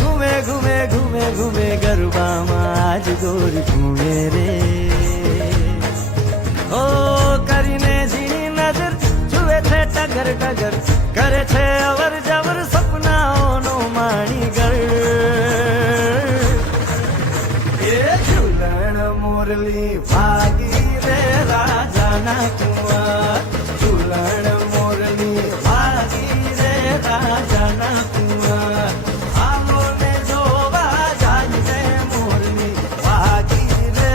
घूमे घूमे घूमे घूमे गरबा आज गोरी घूमे रे ओ करीने झीणी नजर जुए छे टगर टगर करे छे अवर जवर सपनाओनो माणीगर ए झूलण मोरली भागी रे राजाना कुंवर झूलण मोरली भागी रे राजाना कुंवर आलो ने जोवा जाई रे मोरली भागी रे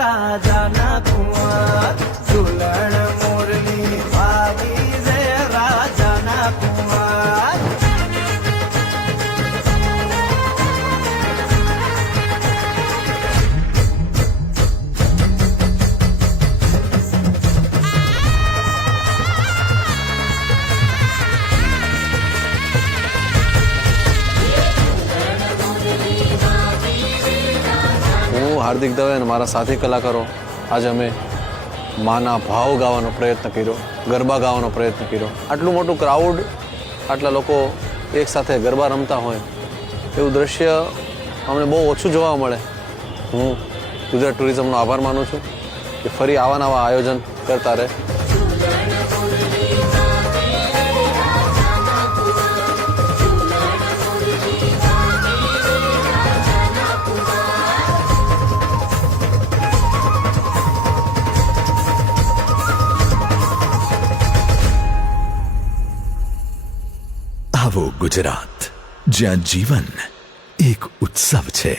राजाना कुंवर झूलण मोरली भागी रे राजाना कुंवर હું હાર્દિક દવે અને મારા સાથી કલાકારો આજે અમે માના ભાવ ગાવાનો પ્રયત્ન કર્યો, ગરબા ગાવાનો પ્રયત્ન કર્યો. આટલું મોટું ક્રાઉડ, આટલા લોકો એકસાથે ગરબા રમતા હોય એવું દ્રશ્ય અમને બહુ ઓછું જોવા મળે. હું ગુજરાત ટુરિઝમનો આભાર માનું છું કે ફરી આવા નવા આયોજન કરતા રહે. આવો ગુજરાત, જ્યાં જીવન એક ઉત્સવ છે.